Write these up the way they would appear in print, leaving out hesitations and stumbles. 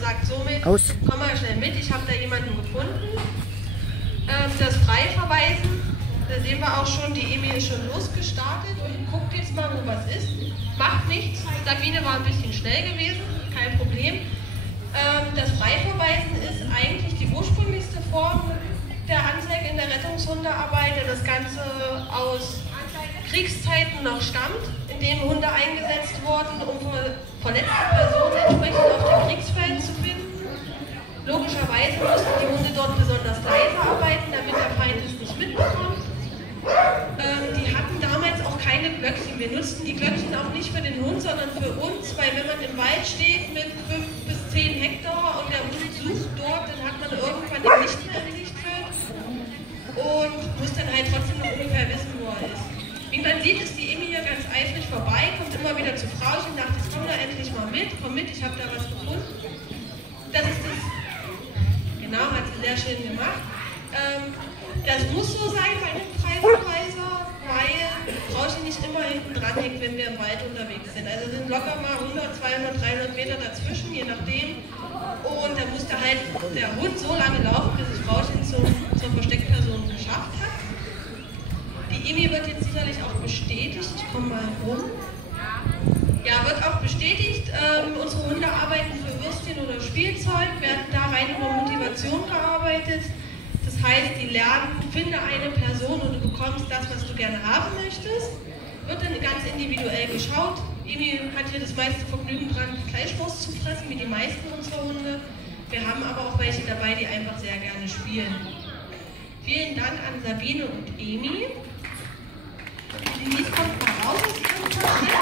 sagt somit, komm mal schnell mit, ich habe da jemanden gefunden. Das Freiverweisen, da sehen wir auch schon, die Emi ist schon losgestartet und guckt jetzt mal, wo was ist. Macht nichts, Sabine war ein bisschen schnell gewesen, kein Problem. Das Freiverweisen ist eigentlich die ursprünglichste Form der Anzeige in der Rettungshundearbeit, der das Ganze aus Kriegszeiten noch stammt, in dem Hunde eingesetzt wurden, um verletzte Personen entsprechend auf dem Kriegsfeld zu finden. Logischerweise mussten die Hunde dort besonders leise arbeiten, damit der Feind es nicht mitbekommt. Die hatten damals auch keine Glöckchen. Wir nutzten die Glöckchen auch nicht für den Hund, sondern für uns, weil wenn man im Wald steht mit 5 bis 10 Hektar und der Hund sucht dort, dann hat man irgendwann den Licht mehr im Sichtfeld und muss dann halt trotzdem noch ungefähr wissen, wo er ist. Wie man sieht, ist die Emi hier ganz eifrig vorbei, kommt immer wieder zu Frauchen, dachte, jetzt komm da endlich mal mit, komm mit, ich habe da was gefunden. Das ist das, genau, hat sie sehr schön gemacht. Das muss so sein bei einem Freiverweiser, weil Frauchen nicht immer hinten dran hängt, wenn wir im Wald unterwegs sind. Also sind locker mal 100, 200, 300 Meter dazwischen, je nachdem. Und da musste halt der Hund so lange laufen, bis es Frauchen zur Versteckperson geschafft hat. Die Emi wird jetzt sicherlich auch bestätigt. Ich komme mal rum. Ja, wird auch bestätigt. Unsere Hunde arbeiten für Würstchen oder Spielzeug, werden da rein über Motivation gearbeitet. Das heißt, die lernen, finde eine Person und du bekommst das, was du gerne haben möchtest. Wird dann ganz individuell geschaut. Emi hat hier das meiste Vergnügen dran, Fleischwurst zu fressen, wie die meisten unserer Hunde. Wir haben aber auch welche dabei, die einfach sehr gerne spielen. Vielen Dank an Sabine und Emi. Denise kommt mal raus aus ihrem Versteck.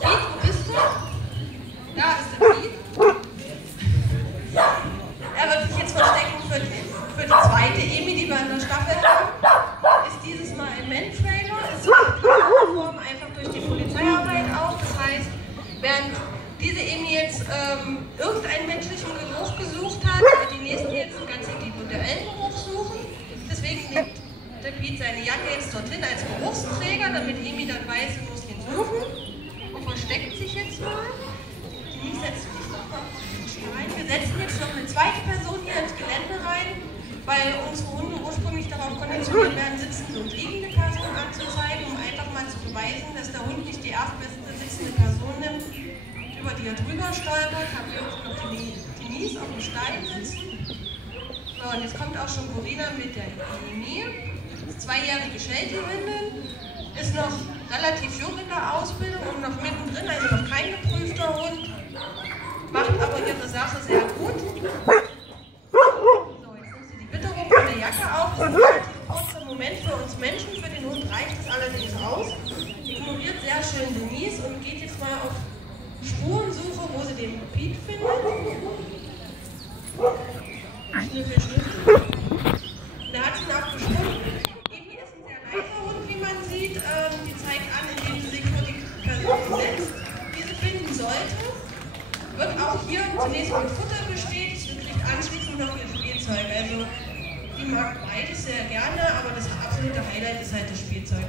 Piet, wo bist du? Da ist der Piet. Er wird sich jetzt verstecken für die zweite Emi, die wir in der Staffel haben. Ist dieses Mal ein Man-Trailer, ist so eine Form einfach durch die Polizeiarbeit auch. Das heißt, während diese Emi jetzt irgendeinen menschlichen Geruch gesucht hat, wird die nächste jetzt einen ganz individuellen Geruch suchen. Deswegen nimmt der Piet seine Jacke jetzt dorthin als Geruchsträger, damit Emi dann weiß, sie muss ihn suchen. Und versteckt sich jetzt mal. Die setzt sich noch mal rein. Wir setzen jetzt noch eine zweite Person hier ins Gelände rein, weil unsere Hunde ursprünglich darauf konditioniert werden, sitzende und liegende Personen anzuzeigen, um einfach mal zu beweisen, dass der Hund nicht die erstbeste sitzende Person nimmt, über die er drüber stolpert. Haben wir uns noch die Denise auf dem Stein sitzen. So, und jetzt kommt auch schon Corina mit der Emi. Das 2-jährige Sheltie-Hündin, ist noch relativ jung in der Ausbildung und noch mittendrin, also noch kein geprüfter Hund, macht aber ihre Sache sehr gut. So, jetzt nimmt sie die Witterung von der Jacke auf. Das ist ein relativ kurzer Moment für uns Menschen, für den Hund reicht es allerdings aus. Ignoriert sehr schön Denise und geht jetzt mal auf Spurensuche, wo sie den Piet findet. Schnüffel, schnüffel. Da hat sie ihn auch gefunden. Emi ist ein sehr leiser Hund, wie man sieht. Die zeigt an, indem sie sich vor die Person setzt, die sie finden sollte. Wird auch hier zunächst mit Futter bestätigt und kriegt anschließend noch ihr Spielzeug. Also die mag beides sehr gerne, aber das absolute Highlight ist halt das Spielzeug.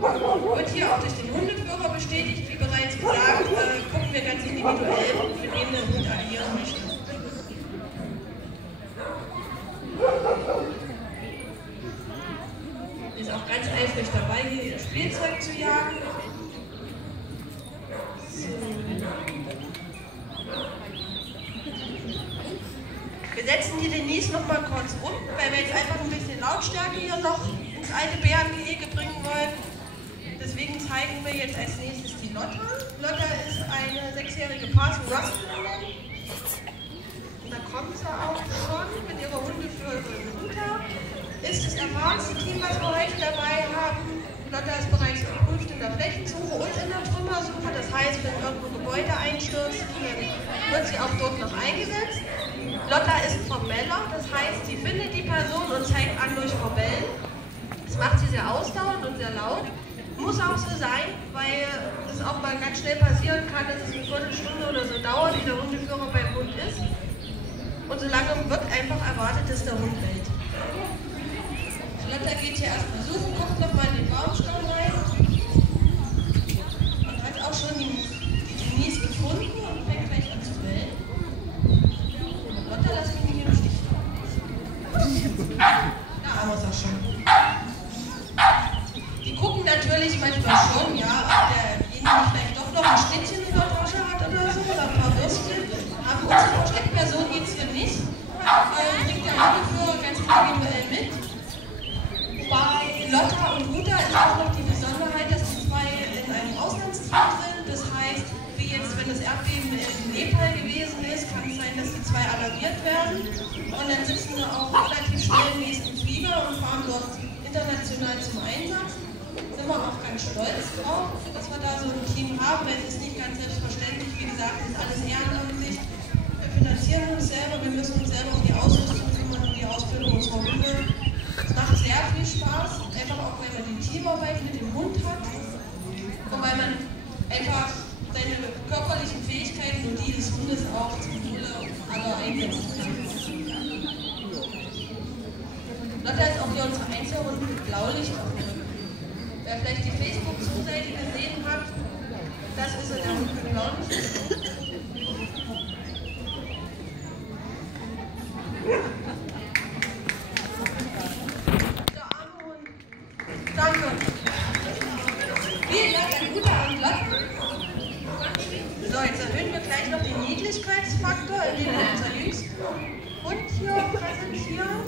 Wird hier auch durch den Hundeführer bestätigt, wie bereits gesagt, gucken wir ganz individuell, für wen der Hund agieren möchte. Ist auch ganz eifrig dabei, hier ihr Spielzeug zu jagen. So. Wir setzen die Denise noch mal kurz um, weil wir jetzt einfach ein bisschen Lautstärke hier noch ins alte Bärengehege bringen wollen. Deswegen zeigen wir jetzt als nächstes die Lotta. Lotta ist eine 6-jährige Parson Russell. Und da kommt sie auch schon mit ihrer Hundeführerin runter. Ist das erfahrenste Team, was wir heute dabei haben. Lotta ist bereits geprüft in der Flächensuche und in der Trümmersuche. Das heißt, wenn irgendwo Gebäude einstürzen, dann wird sie auch dort noch eingesetzt. Lotta ist Formeller, das heißt, sie findet die Person und zeigt an durch Verbellen. Das macht sie sehr ausdauernd und sehr laut. Muss auch so sein, weil es auch mal ganz schnell passieren kann, dass es eine Viertelstunde oder so dauert, wie der Hundeführer beim Hund ist. Und solange wird einfach erwartet, dass der Hund bellt. Lotta geht hier erstmal suchen, guckt nochmal in den Baumstamm rein und hat auch schon die wenn das Erdbeben in Nepal gewesen ist, kann es sein, dass die zwei alarmiert werden. Und dann sitzen wir auch relativ schnell im nächsten Flieger und fahren dort international zum Einsatz. Sind wir auch ganz stolz drauf, dass wir da so ein Team haben, weil es ist nicht ganz selbstverständlich. Wie gesagt, es ist alles ehrenamtlich. Wir finanzieren uns selber, wir müssen uns selber um die Ausrüstung kümmern, um die Ausbildung unserer Hunde. Es macht sehr viel Spaß, einfach auch, weil man die Teamarbeit mit dem Hund hat und weil man einfach seine körperlichen Fähigkeiten und die des Hundes auch zum Wohle aller einsetzen kann. Lotta ist auch hier unsere Einzelhunde mit Blaulicht auf dem Rücken. Wer vielleicht die Facebook-Seite gesehen hat, das ist der Hund mit Blaulicht. Der arme Hund. Danke. Vielen Dank, ein guter Anlass. So, jetzt erhöhen wir gleich noch den Niedlichkeitsfaktor, indem wir unser jüngsten Hund hier präsentieren.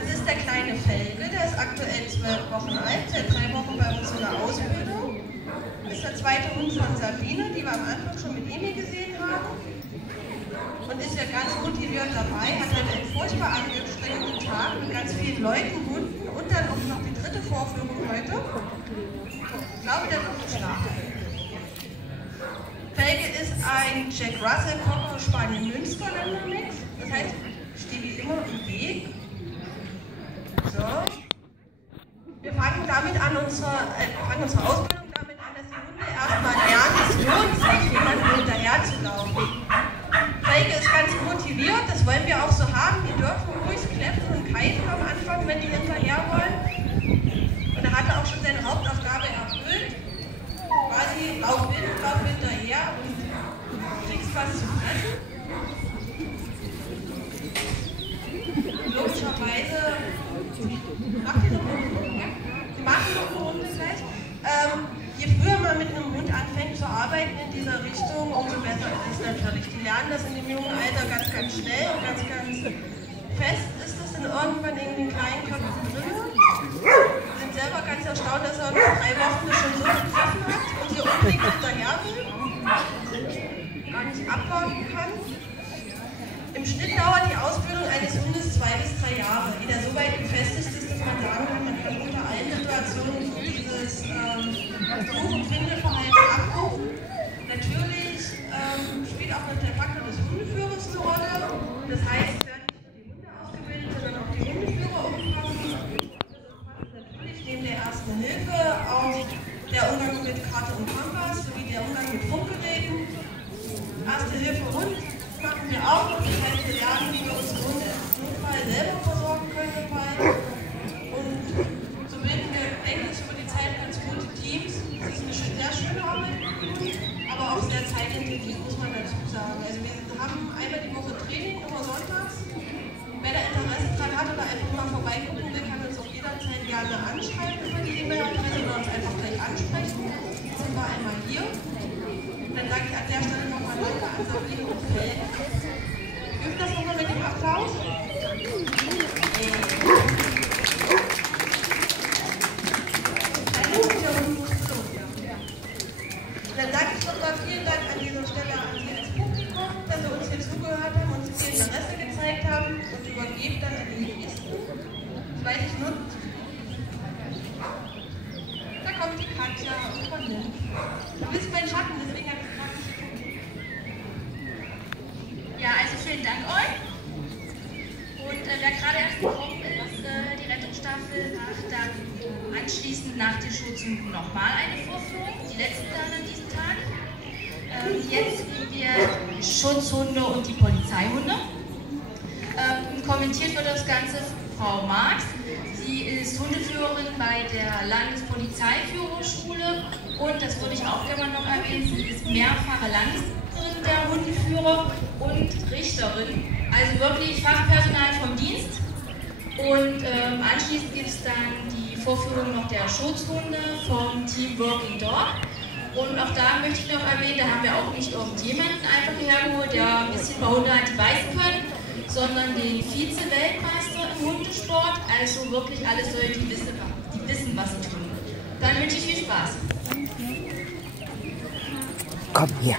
Das ist der kleine Felge, der ist aktuell 12 Wochen alt, seit 3 Wochen bei uns in der Ausbildung. Das ist der zweite Hund von Sabine, die wir am Anfang schon mit Emil gesehen haben. Und ist ja ganz motiviert dabei, hat halt einen furchtbar anstrengenden Tag mit ganz vielen Leuten, Hunden und dann auch noch die dritte Vorführung heute. Ich glaube, der wird geschlafen. Felge ist ein Jack Russell Cocker Spanien Münsterländer Mix. Das heißt, ich stehe wie immer im Weg. So. Wir fangen damit an, unsere Ausbildung damit an, dass die Hunde erstmal lernen, es lohnt sich, jemandem hinterher zu laufen. Felge ist ganz motiviert, das wollen wir auch so haben. Die dürfen ruhig kläffen und keifen am Anfang, wenn die hinterher wollen. Und er hatte auch schon seine Hauptaufgabe erfüllt. Quasi lauf hin, lauf hinterher und kriegst was zu fressen. Logischerweise macht ihr noch eine Runde? Ja? Sie machen noch eine Runde gleich. Je früher man mit einem Hund anfängt zu arbeiten in dieser Richtung, umso besser ist es natürlich. Die lernen das in dem jungen Alter ganz, ganz schnell und ganz, ganz fest ist es dann irgendwann in den kleinen Köpfen drin. Sind selber ganz erstaunt, dass er nach 3 Wochen schon so gegriffen hat und hier unbedingt hinterher will, gar nicht abwarten kann. Im Schnitt dauert die Ausbildung eines Hundes 2 bis 3 Jahre, die da so weit gefestigt ist, dass man sagen kann, man kann unter allen Situationen dieses Such- und Findeverhalten abrufen. Natürlich spielt auch noch der Faktor des Hundeführers eine Rolle. Das heißt, es werden nicht nur die Hunde ausgebildet, sondern auch die Hundeführer umfassen. Natürlich neben der Ersten Hilfe auch der Umgang mit Karte und Kompass sowie der Umgang mit Funkgeräten. Erste Hilfe Hund machen wir auch. Das heißt, wir lernen, wie wir unsere Hunde im Notfall selber versorgen können dabei. Und so bilden wir, denke ich, über die Zeit ganz gute Teams. Es ist eine sehr schöne Arbeit, aber auch sehr zeitintensiv, muss man dazu sagen. Also wir haben einmal die Woche Training, immer sonntags. Wer da Interesse dran hat oder einfach mal vorbeigucken will, kann uns auch jederzeit gerne anschreiben über die E-Mail-Adresse oder uns einfach gleich ansprechen. Jetzt sind wir einmal hier. Dann sage ich an der Stelle nochmal Danke an Sabine und Felge. Übt das nochmal mit dem Applaus. Dann sage ich nochmal vielen Dank an dieser Stelle an Sie als Publikum, dass Sie uns hier zugehört haben und uns viel Interesse gezeigt haben und übergebe dann an die nächsten. Das weiß ich nur. Da kommt die Katja und übernimmt. Du bist mein Schatten, deswegen habe ich gerade nicht geguckt. Ja, also vielen Dank euch. Und wer gerade erst gekommen ist, die Rettungsstaffel macht dann anschließend nach den Schutzhunden nochmal eine Vorführung, die letzte dann an diesem Tag. Jetzt sehen wir die Schutzhunde und die Polizeihunde. Kommentiert wird das Ganze Frau Marx. Sie ist Hundeführerin bei der Landespolizeiführerschule und, das würde ich auch gerne noch erwähnen, sie ist mehrfache Landesrichterin der Hundeführer und Richterin, also wirklich Fachpersonal vom Dienst. Und anschließend gibt es dann die Vorführung noch der Schutzhunde vom Team Working Dog. Und auch da möchte ich noch erwähnen, da haben wir auch nicht irgendjemanden einfach hergeholt, der ein bisschen bei Hunde hat, die beißen können, sondern den Vize-Weltmeister im Hundesport, also wirklich alles Leute, die wissen, was sie tun. Dann wünsche ich viel Spaß. Komm hier.